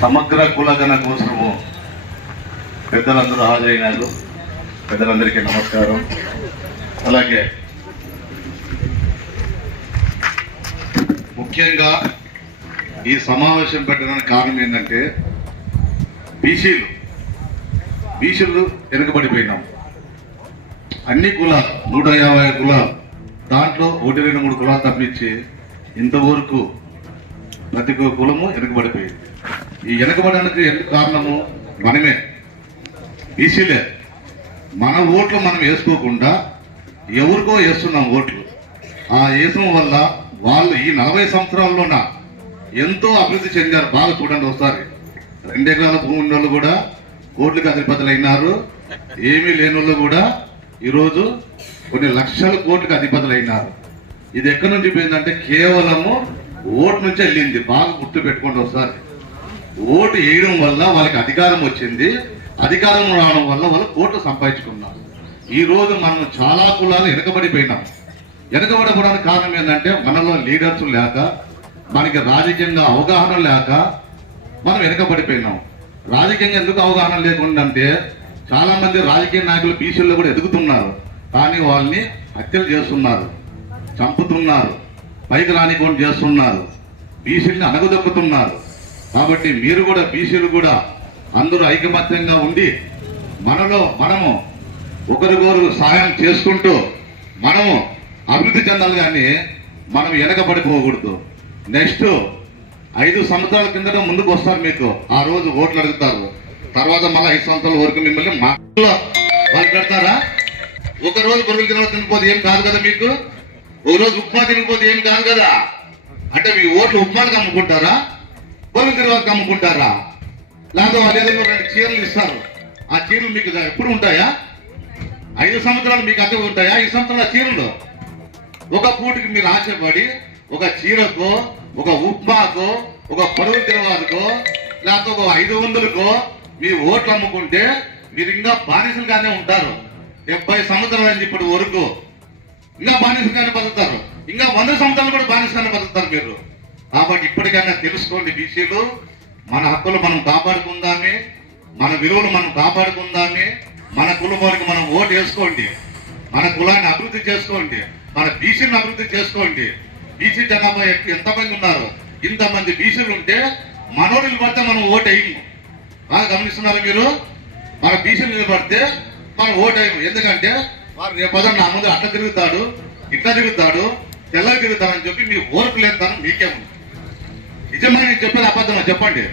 సమగ్ర కులగణ కోసము పెద్దలందరూ హాజరైనారు. పెద్దలందరికీ నమస్కారం. అలాగే ముఖ్యంగా ఈ సమావేశం పెట్టడానికి కారణం ఏంటంటే బీసీలు వెనుకబడిపోయినాం. అన్ని కులాలు 150 కులాలు, దాంట్లో 1-2-3 కులాలు తప్పించి ఇంతవరకు ప్రతి కులము వెనుకబడిపోయింది. ఈ వెనుకబడడానికి ఎందుకు కారణము మనమే, బీసీలే. మన ఓట్లు మనం వేసుకోకుండా ఎవరికో వేస్తున్నాం ఓట్లు. ఆ వేసడం వల్ల వాళ్ళు ఈ 40 సంవత్సరాల్లోన ఎంతో అభివృద్ధి చెందారు. బాగా చూడండి ఒకసారి. 2 ఎకరాల భూమి ఉన్న వాళ్ళు కూడా కోట్లకు అధిపతులు అయినారు. ఏమీ లేని వాళ్ళు కూడా ఈరోజు కొన్ని లక్షల కోట్లకు అధిపతులు అయినారు. ఇది ఎక్కడి నుంచి పోయిందంటే కేవలము ఓటు నుంచి వెళ్ళింది. బాగా గుర్తు పెట్టుకోండి ఒకసారి. ఓటు వేయడం వల్ల వాళ్ళకి అధికారం వచ్చింది. అధికారం రావడం వల్ల వాళ్ళు కోట్లు సంపాదించుకున్నారు. ఈ రోజు మనం చాలా కులాలు వెనుకబడిపోయినాం. వెనుకబడిపోవడానికి కారణం ఏంటంటే మనలో లీడర్స్ లేక, మనకి రాజకీయంగా అవగాహన లేక మనం వెనుకబడిపోయినాం. రాజకీయంగా ఎందుకు అవగాహన లేకుండా అంటే చాలా మంది రాజకీయ నాయకులు బీసీల్లో కూడా ఎదుగుతున్నారు. కానీ వాళ్ళని హత్యలు చేస్తున్నారు, చంపుతున్నారు, పైకి రానికుండా చేస్తున్నారు, బీసీలని అణగదొక్కుతున్నారు. కాబట్టి మీరు కూడా బీసీలు కూడా అందరూ ఐకమత్యంగా ఉండి మనము ఒకరికొకరు సహాయం చేసుకుంటూ మనము అభివృద్ధి చెందాలి. కానీ మనం వెనకబడిపోకూడదు. నెక్స్ట్ 5 సంవత్సరాల కిందట ముందుకు వస్తారు. మీకు ఆ రోజు ఓట్లు అడుగుతారు. తర్వాత మళ్ళీ 5 సంవత్సరాల వరకు మిమ్మల్ని వాళ్ళు పెడతారా? ఒక రోజు బొరుగులు తినకపోతే ఏం కాదు కదా. మీకు ఒక రోజు ఉప్మా తినకపోతే ఏం కాదు కదా. అంటే మీ ఓట్లు ఉప్మానికి అమ్ముకుంటారా, బొరుగులు తినడానికి అమ్ముకుంటారా? లేకపోతే వాళ్ళు ఏదైనా 2 చీరలు ఇస్తారు. ఆ చీరలు మీకు ఎప్పుడు ఉంటాయా? 5 సంవత్సరాలు మీకు అక్కడ ఉంటాయా? 5 సంవత్సరాల చీరలు ఒక పూటకి మీరు ఆశపడి ఒక చీరకో, ఒక ఉప్మాకో, ఒక పరువు తిరవాలకో, లేకపోతే ఒక 500కో మీ ఓట్లు అమ్ముకుంటే మీరు ఇంకా బానిసలుగానే ఉంటారు. 70 సంవత్సరాలు అయింది ఇప్పుడు వరకు ఇంకా బానిసలుగానే బతుకుతారు. ఇంకా 100 సంవత్సరాలు కూడా బానిసగానే బతుకుతారు మీరు. కాబట్టి ఇప్పటికైనా తెలుసుకోండి బీసీలు, మన హక్కులు మనం కాపాడుకుందామే, మన విలువలు మనం కాపాడుకుందామే. మన కుటుంబానికి మనం ఓటు వేసుకోండి, మన కులాన్ని అభివృద్ధి చేసుకోండి, మన బీసీలను అభివృద్ధి చేసుకోండి. బీసీ జనాభా ఎంతమంది ఉన్నారు? ఇంతమంది బీసీలు ఉంటే మనోళ్ళు నిలబడితే మనం ఓటు వేయము. బాగా గమనిస్తున్నారు మీరు. మన బీసీలు నిలబడితే మనం ఓటు వేయము. ఎందుకంటే వారు రేపొద్దున నా ముందు అట్లా తిరుగుతాడు, ఇట్లా తిరుగుతాడు, తెల్లగా తిరుగుతాడని చెప్పి మీ ఓటు లేదని మీకేము. నిజమని నేను చెప్పేది అబద్ధమా చెప్పండి.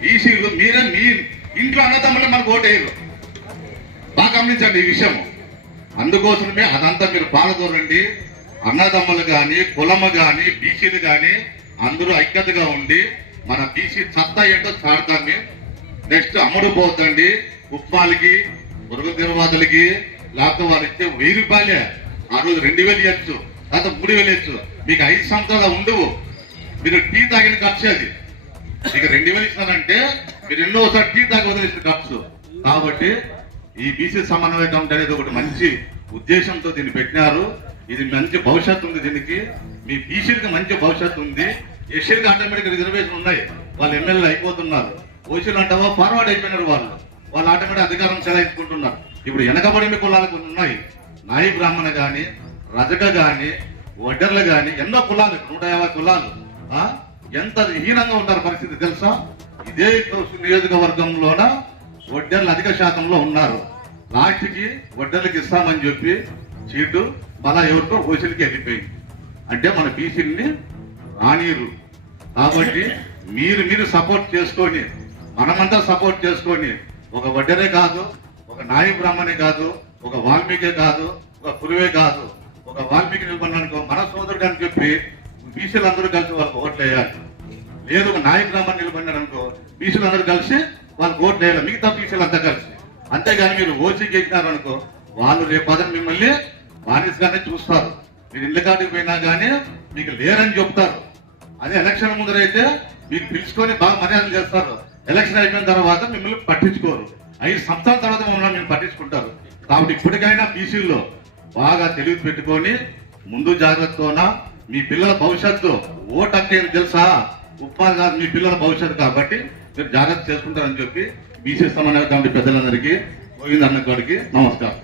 బీసీలు మీరే మీ ఇంట్లో అన్నదమ్ములే మనకు ఓటు వేయరు. బాగా గమనించండి ఈ విషయం. అందుకోసమే అదంతా మీరు పాల్గొనండి. అన్నదమ్ములు కానీ, కులము కానీ, బీసీలు కానీ అందరూ ఐక్యతగా ఉండి మన బీసీ సత్తా ఏంటో చాడతామే. నెక్స్ట్ అమ్ముడు పోతండి ఉప్మాలకి, మురుగు తిరువాదులకి. లేకపోతే వాళ్ళు ఇచ్చే 1000 రూపాయలే. ఆ రోజు 2000 ఇవ్వచ్చు, లేకపోతే 3000 ఇవ్వచ్చు. మీకు 5 సంవత్సరాలు ఉండవు. మీరు టీ తాగిన ఖర్చు అది. మీకు 2000 ఇస్తానంటే మీరు ఎన్నోసారి టీ తాగి వదిలేసిన ఖర్చు. కాబట్టి ఈ బీసీ సమన్వయ కమిటీ అనేది ఒకటి మంచి ఉద్దేశంతో దీన్ని పెట్టినారు. ఇది మంచి భవిష్యత్తు ఉంది దీనికి. మీ బీసీలకు మంచి భవిష్యత్తు ఉంది. ఎస్సీలకు ఆటోమేటిక్ రిజర్వేషన్ ఉన్నాయి, వాళ్ళు ఎమ్మెల్యేలు అయిపోతున్నారు. ఓసీలు అంటావా ఫార్వర్డ్ అయిపోయినారు. వాళ్ళు ఆటోమేటిక్ అధికారం చెలాయించుకుంటున్నారు. ఇప్పుడు వెనకబడిన కులాలు కొన్ని ఉన్నాయి. నాయి బ్రాహ్మణ కానీ, రజక కానీ, వడ్డర్లు కానీ, ఎన్నో కులాలు, 150 కులాలు. ఎంత హీనంగా ఉంటారు పరిస్థితి తెలుసా? ఇదే నియోజకవర్గంలోన వడ్డర్లు అధిక శాతంలో ఉన్నారు. లాస్ట్కి వడ్డర్లకు ఇస్తామని చెప్పి సీటు మళ్ళా ఎవరికో ఓసీలకి వెళ్ళిపోయింది. అంటే మన బీసీని రానీరు. కాబట్టి మీరు సపోర్ట్ చేసుకొని, మనమంతా సపోర్ట్ చేసుకొని, ఒక వడ్డరే కాదు, ఒక నాయ బ్రాహ్మణే కాదు, ఒక వాల్మీకే కాదు, ఒక కురువే కాదు, ఒక వాల్మీకి నిలబడినానుకో మన సోదరుడు అని చెప్పి బీసీలు అందరూ కలిసి వాళ్ళకి ఓట్లు వేయాలి. లేదు ఒక నాయ బ్రాహ్మణ్ నిలబడినారు అనుకో బీసీలు అందరూ కలిసి వాళ్ళకి ఓట్లు వేయాలి, మిగతా బీసీలు అంతా కలిసి. అంతేగాని మీరు ఓసీకి ఎక్కినారు అనుకో వాళ్ళు రేపదం మిమ్మల్ని బానిసగానే చూస్తారు. మీరు ఇళ్ళ కాటికి పోయినా కానీ మీకు లేరని చెప్తారు. అదే ఎలక్షన్ ముందరైతే మీకు పిలుచుకొని బాగా మర్యాదలు చేస్తారు. ఎలక్షన్ అయిపోయిన తర్వాత మిమ్మల్ని పట్టించుకోరు. 5 సంవత్సరాల తర్వాత మమ్మల్ని మీరు పట్టించుకుంటారు. కాబట్టి ఇప్పటికైనా బీసీల్లో బాగా తెలివి పెట్టుకొని ముందు జాగ్రత్తతోన మీ పిల్లల భవిష్యత్తు ఓటు అంటే తెలుసా? ఉపాధి కాదు మీ పిల్లల భవిష్యత్తు కాబట్టి మీరు జాగ్రత్త చేసుకుంటారని చెప్పి బీసీ సమన్వయ కమిటీ పెద్దలందరికీ గోవింద్ అన్న గారికి నమస్కారం.